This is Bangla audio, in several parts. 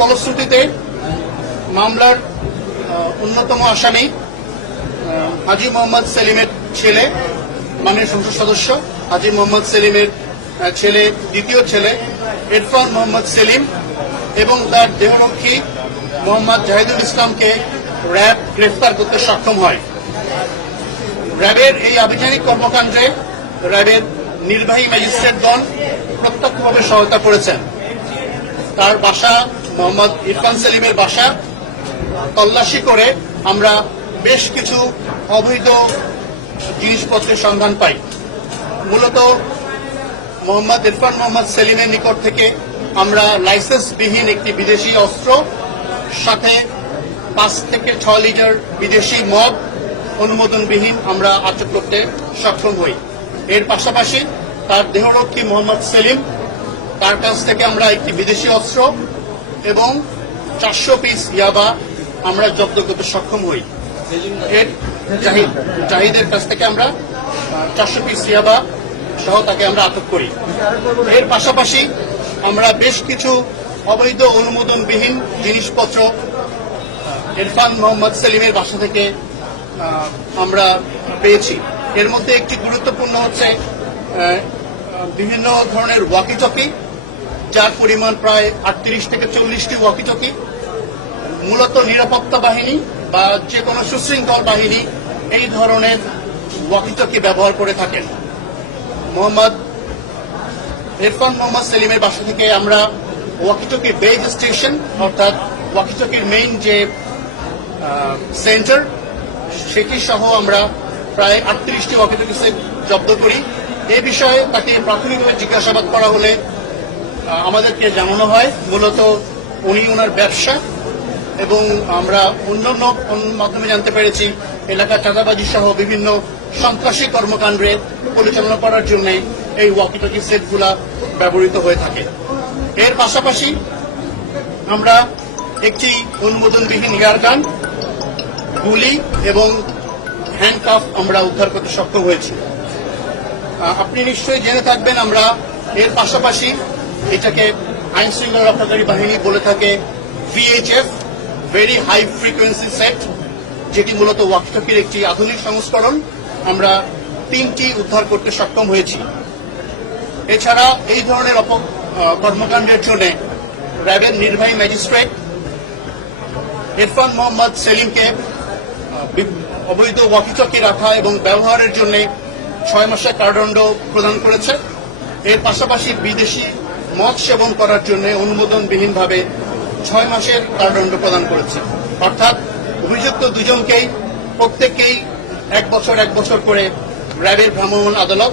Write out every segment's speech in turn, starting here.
ফলশ্রুতিতে মামলার অন্যতম আসামি হাজী মোহাম্মদ সেলিমের ছেলে, মাননীয় সংসদ সদস্য হাজী মোহাম্মদ সেলিমের ছেলে, দ্বিতীয় ছেলে ইরফান মোহাম্মদ সেলিম এবং তার দেহরক্ষী মোহাম্মদ জাহিদুল ইসলামকে র্যাব গ্রেফতার করতে সক্ষম হয়। র্যাবের এই আভিযানিক কর্মকাণ্ডে র্যাবের নির্বাহী ম্যাজিস্ট্রেটগণ প্রত্যক্ষভাবে সহায়তা করেছেন। তার বাসা, মোহাম্মদ ইরফান সেলিমের বাসা তল্লাশি করে আমরা বেশ কিছু অবৈধ জিনিসপত্রের সন্ধান পাই। মূলত মোহাম্মদ ইরফান মোহাম্মদ সেলিমের নিকট থেকে আমরা লাইসেন্সবিহীন একটি বিদেশি অস্ত্র, সাথে 5 থেকে 6 লিটার বিদেশি মদ অনুমোদনবিহীন আমরা আটক করতে সক্ষম হই। এর পাশাপাশি তার দেহরক্ষী মোহাম্মদ সেলিম, তার কাছ থেকে আমরা একটি বিদেশি অস্ত্র এবং 400 পিস ইয়াবা আমরা জব্দ করতে সক্ষম হই। এর জাহিদের কাছ থেকে আমরা 400 পিস ইয়াবা সহ তাকে আমরা আটক করি। এর পাশাপাশি আমরা বেশ কিছু অবৈধ অনুমোদনবিহীন জিনিসপত্র ইরফান মোহাম্মদ সেলিমের বাসা থেকে আমরা পেয়েছি। এর মধ্যে একটি গুরুত্বপূর্ণ হচ্ছে বিভিন্ন ধরনের ওয়াকিটকি, যার পরিমাণ প্রায় 38 থেকে 40টি ওয়াকিটকি। মূলত নিরাপত্তা বাহিনী বা যে কোনো সুশৃঙ্খল বাহিনী এই ধরনের ওয়াকিটকি ব্যবহার করে থাকেন। মোহাম্মদ ইরফান মোহাম্মদ সেলিমের বাসা থেকে আমরা ওয়াকিটকির বেজ স্টেশন, অর্থাৎ ওয়াকিটকির মেইন যে সেন্টার, সেটি সহ আমরা প্রায় 38টি ওয়াকিটকি সেট জব্দ করি। এ বিষয়ে তাকে প্রাথমিকভাবে জিজ্ঞাসাবাদ করা হলে আমাদেরকে জানানো হয় মূলত উনি ওনার ব্যবসা, এবং আমরা অন্যান্য মাধ্যমে জানতে পেরেছি এলাকা চাঁদাবাজি সহ বিভিন্ন সন্ত্রাসী কর্মকাণ্ডে পরিচালনা করার জন্য এই ওয়াকিটকি সেটগুলা ব্যবহৃত হয়ে থাকে। এর পাশাপাশি আমরা একটি অনুমোদনবিহীন এয়ারগান, গুলি এবং হ্যান্ডকাফ আমরা উদ্ধার করতে সক্ষম হয়েছি। আপনি নিশ্চয়ই জেনে থাকবেন আমরা এর পাশাপাশি এটাকে আইন শৃঙ্খলা রক্ষাকারী বাহিনী বলে থাকে VHF, very high frequency set, যেটি মূলত ওয়াকিটকির একটি আধুনিক সংস্করণ, আমরা 3টি উদ্ধার করতে সক্ষম হয়েছি। এছাড়া এই ধরনের কর্মকাণ্ডের জন্য র্যাবের নির্বাহী ম্যাজিস্ট্রেট ইরফান মোহাম্মদ সেলিমকে অবৈধ ওয়াকিটকি রাখা এবং ব্যবহারের জন্য 6 মাসের কারাদণ্ড প্রদান করেছে। এর পাশাপাশি বিদেশি মদ সেবন করার জন্য অনুমোদনবিহীনভাবে 6 মাসের কারাদণ্ড প্রদান করেছে। অর্থাৎ অভিযুক্ত দুজনকেই প্রত্যেককেই 1 বছর করে র্যাবের ভ্রাম্যমাণ আদালত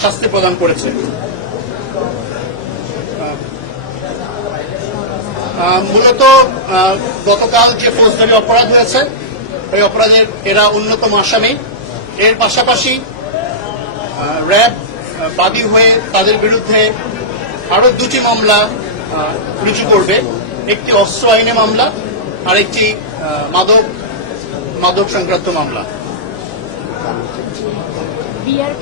শাস্তি প্রদান করেছে। মূলত গতকাল যে ফৌজদারি অপরাধ হয়েছে, এই অপরাধের এরা অন্যতম আসামি। এর পাশাপাশি র্যাব বাদী হয়ে তাদের বিরুদ্ধে আরো 2টি মামলা রুজু করবে, একটি অস্ত্র আইনে মামলা আর একটি মাদক সংক্রান্ত মামলা। বিয়ার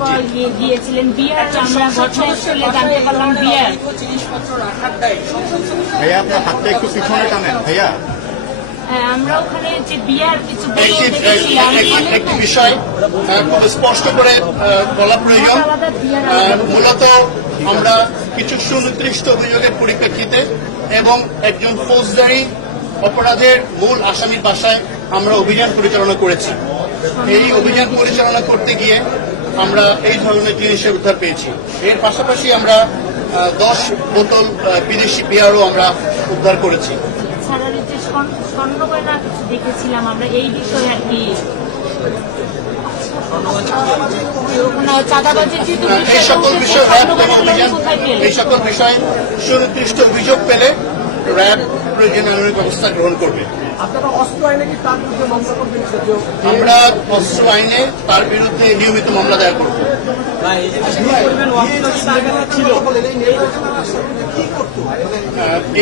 গিয়েছিলেন, বিয়ার আমরা ঘটনাস্থলে জানতে পারলাম বিয়ার জিনিসপত্র রাখার দায়। ভাইয়া আপনার হাতটা একটু পিছনে টানেন ভাইয়া। আমরা ওখানে যে বিয়ার কিছু দেখেছিলাম, একটি বিষয় খুব স্পষ্ট করে বলা প্রয়োজন। মূলত আমরা কিছু সুনির্দিষ্ট অভিযোগের পরিপ্রেক্ষিতে এবং একজন ফৌজদারি অপরাধের মূল আসামির বাসায় আমরা অভিযান পরিচালনা করেছি। এই অভিযান পরিচালনা করতে গিয়ে আমরা এই ধরনের জিনিসের উদ্ধার পেয়েছি। এর পাশাপাশি আমরা 10 বোতল বিদেশি বিয়ারও আমরা উদ্ধার করেছি। দেখেছিলাম আমরা এই বিষয়ে আর কি এই সকল বিষয়ে সুনির্দিষ্ট অভিযোগ পেলে র্যাব প্রয়োজনীয় আইনানুগ ব্যবস্থা গ্রহণ করবে। আমরা অস্ত্র আইনে তার বিরুদ্ধে নিয়মিত মামলা দায়ের করব।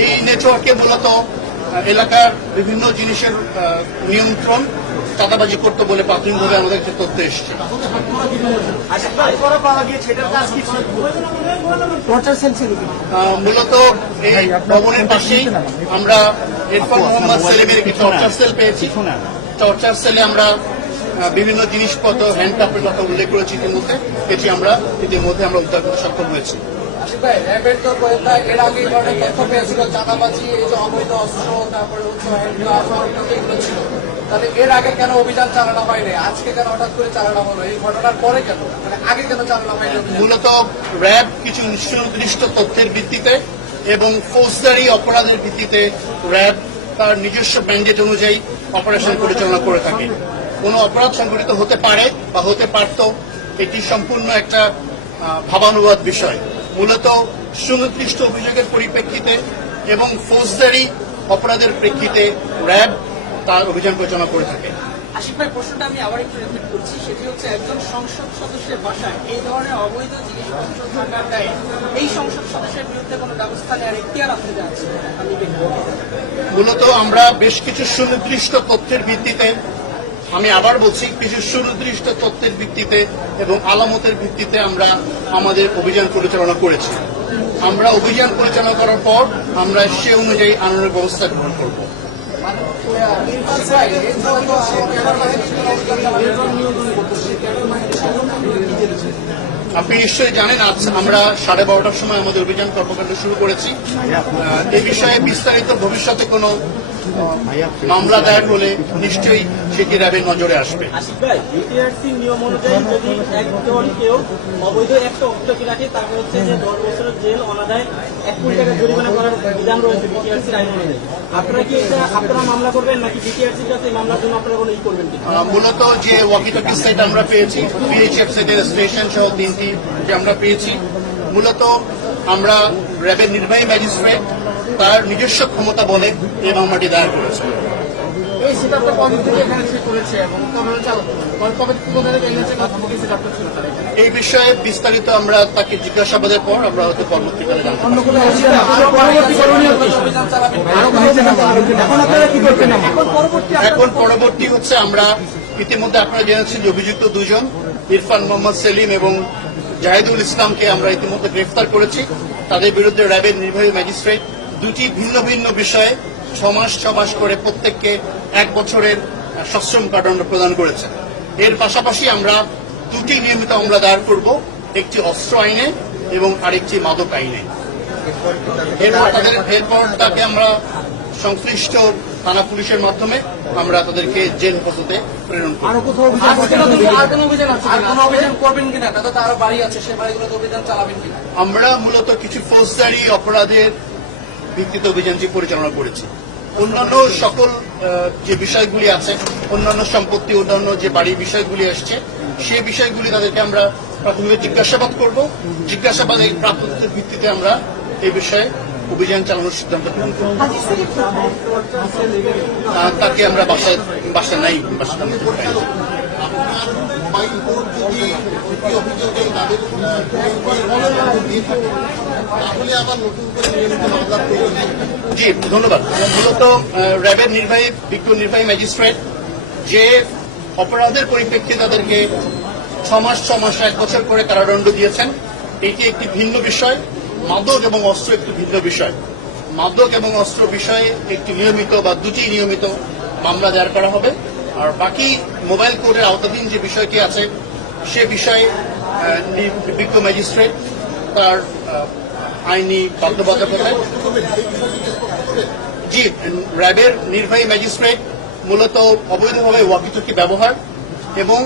এই নেটওয়ার্কে মূলত এলাকার বিভিন্ন জিনিসের নিয়ন্ত্রণ, চাঁদাবাজি করতো বলে প্রাথমিকভাবে আমাদের কাছে তথ্য এসেছে। মূলত এই ভবনের পাশেই আমরা ইরফান মোহাম্মদ সেলিমের একটি টর্চার সেল পেয়েছি। টর্চার সেলে আমরা বিভিন্ন জিনিসপত্র হ্যান্ডকাপের কথা উল্লেখ করেছি ইতিমধ্যে, এটি আমরা ইতিমধ্যে আমরা উদ্ধার করতে সক্ষম হয়েছি। র্যাবের তো গোয়েন্দা এর আগে এই ধরনের তথ্য পেয়েছিল, চাঁদাবাজি, এই যে অবৈধ অস্ত্র, তারপরে হচ্ছে এগুলো ছিল। তাহলে এর আগে কেন অভিযান চালানো হয়নি? আজকে কেন হঠাৎ করে চালানো হলো? এই ঘটনার পরে কেন, মানে আগে কেন চালানো হয়নি? মূলত র্যাব কিছু সুনির্দিষ্ট তথ্যের ভিত্তিতে এবং ফৌজদারি অপরাধের ভিত্তিতে র্যাব তার নিজস্ব ম্যান্ডেট অনুযায়ী অপারেশন পরিচালনা করে থাকে। কোনো অপরাধ সংঘটিত হতে পারে বা হতে পারত, এটি সম্পূর্ণ একটা ভাবানুবাদ বিষয়। মূলত সুনির্দিষ্ট অভিযোগের পরিপ্রেক্ষিতে এবং ফৌজদারি অপরাধের প্রেক্ষিতে র্যাব তার অভিযান পরিচালনা করে থাকে। আশিক ভাই, প্রশ্নটা আমি আবার একটু রিপিট করছি, সেটি হচ্ছে একজন সংসদ সদস্যের বাসায় এই ধরনের অবৈধ জিনিসপত্র থাকার দায়ে এই সংসদ সদস্যের বিরুদ্ধে কোনো ব্যবস্থা নেওয়ার এখতিয়ার আপনি যাচ্ছেন? মূলত আমরা বেশ কিছু সুনির্দিষ্ট তথ্যের ভিত্তিতে, আমি আবার বলছি, কিছু সুনির্দিষ্ট তথ্যের ভিত্তিতে এবং আলামতের ভিত্তিতে আমরা আমাদের অভিযান পরিচালনা করেছি। আমরা অভিযান পরিচালনা করার পর আমরা সে অনুযায়ী আইনের ব্যবস্থা গ্রহণ করব। আপনি নিশ্চয়ই জানেন, আজ আমরা 12:30টার সময় আমাদের অভিযান কর্মকাণ্ড শুরু করেছি। এই বিষয়ে বিস্তারিত ভবিষ্যতে কোনো মামলা দায়ের হলে নিশ্চয়ই সেটি র্যাবের নজরে আসবে। আশিক ভাই, বিটিআরসি নিয়ম অনুযায়ী যদি একজন কেউ অবৈধ একটা অস্ত্র কিনাকে, তাকে হচ্ছে যে 10 বছরের জেল, অনাদায় 1 কোটি টাকা জরিমানা করার বিধান রয়েছে বিটিআরসির আইন অনুযায়ী। আপনারা কি এটা আপনারা মামলা করবেন নাকি বিটিআরসির কাছে এই মামলার জন্য আপনারা কোনো করবেন কি? মূলত যে ওয়াকিটকি সেট আমরা পেয়েছি, বিএইচএফ সেটের স্টেশন সহ 3টি যে আমরা পেয়েছি, মূলত আমরা র্যাবের নির্বাহী ম্যাজিস্ট্রেট তার নিজস্ব ক্ষমতা বলে এই মামলাটি দায়ের করেছে। এই সেটআপটা কবে থেকে এখানে সে করেছে এবং কবে থেকে ছিল? এই বিষয়ে বিস্তারিত আমরা তাকে জিজ্ঞাসাবাদের পর আমরা হয়তো পরবর্তীকালে জানতে পারব। এখন পরবর্তী হচ্ছে, আমরা ইতিমধ্যে আপনারা জেনেছেন যে অভিযুক্ত দুজন ইরফান মোহাম্মদ সেলিম এবং জাহিদুল ইসলামকে আমরা ইতিমধ্যে গ্রেফতার করেছি। তাদের বিরুদ্ধে র্যাবের নির্বাহী ম্যাজিস্ট্রেট দুটি ভিন্ন ভিন্ন বিষয়ে 6 মাস করে প্রত্যেককে 1 বছরের সশ্রম কারাদণ্ড প্রদান করেছেন। এর পাশাপাশি আমরা 2টি নিয়মিত মামলা দায়ের করব, একটি অস্ত্র আইনে এবং আরেকটি মাদক আইনে। এরপর তাকে আমরা সংশ্লিষ্ট থানা পুলিশের মাধ্যমে আমরা তাদেরকে জেল হেফাজতে প্রেরণ করব। আমরা মূলত কিছু ফৌজদারি অপরাধের ভিত্তিতে অভিযানটি পরিচালনা করেছি। অন্যান্য সকল যে বিষয়গুলি আছে, অন্যান্য সম্পত্তি, অন্যান্য যে বাড়ির বিষয়গুলি আসছে, সেই বিষয়গুলি তাদেরকে আমরা প্রাথমিক জিজ্ঞাসাবাদ করব। জিজ্ঞাসাবাদের প্রাপ্ত তথ্যের ভিত্তিতে আমরা এই বিষয়ে অভিযান চালানোর সিদ্ধান্ত গ্রহণ করব। তাকে আমরা বাসায় নাই, বাসায় জি ধন্যবাদ। মূলত র্যাবের বিজ্ঞ নির্বাহী ম্যাজিস্ট্রেট যে অপরাধের পরিপ্রেক্ষিতে তাদেরকে 6 মাস 1 বছর করে কারাদণ্ড দিয়েছেন, এটি একটি ভিন্ন বিষয়। মাদক এবং অস্ত্র একটি ভিন্ন বিষয়। মাদক এবং অস্ত্র বিষয়ে একটি নিয়মিত বা 2টি নিয়মিত মামলা দায়ের করা হবে। আর বাকি মোবাইল কোর্টের আওতাধীন যে বিষয়টি আছে, সে বিষয়ে বিজ্ঞ ম্যাজিস্ট্রেট তার আইনি বাধ্যবাধকতায় জি র্যাবের নির্বাহী ম্যাজিস্ট্রেট মূলত অবৈধভাবে ওয়াকিটকি ব্যবহার এবং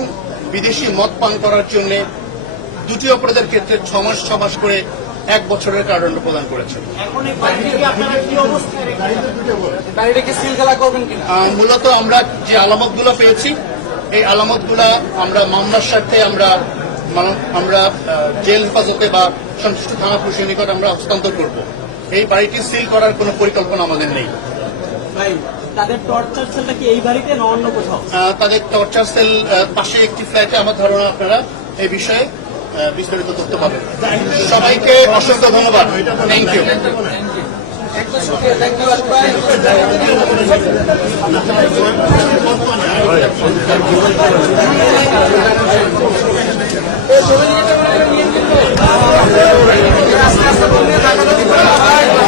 বিদেশি মদ পান করার জন্য 2টি অপরাধের ক্ষেত্রে 6 মাস করে 1 বছরের কারাদণ্ড প্রদান করেছেন। মূলত আমরা যে আলামতগুলো পেয়েছি, এই আলামতগুলা আমরা মামলার স্বার্থে আমরা জেল হেফাজতে বা সংশ্লিষ্ট থানা পুলিশের নিকট আমরা হস্তান্তর করব। এই বাড়িটি সিল করার কোনো পরিকল্পনা আমাদের নেই। তাদের টর্চার সেলটা কি এই বাড়িতে না অন্য কোথাও? তাদের টর্চার সেল পাশে একটি ফ্ল্যাটে। আমার ধারণা আপনারা এই বিষয়ে বিস্তারিত তথ্য পাবেন। সবাইকে অসংখ্য ধন্যবাদ। Thank you. একদম শুক্রিয়া, থ্যাংক ইউ আশিক ভাই। আস্তে আস্তে বললে টাকা তো দিতে হবে ভাই।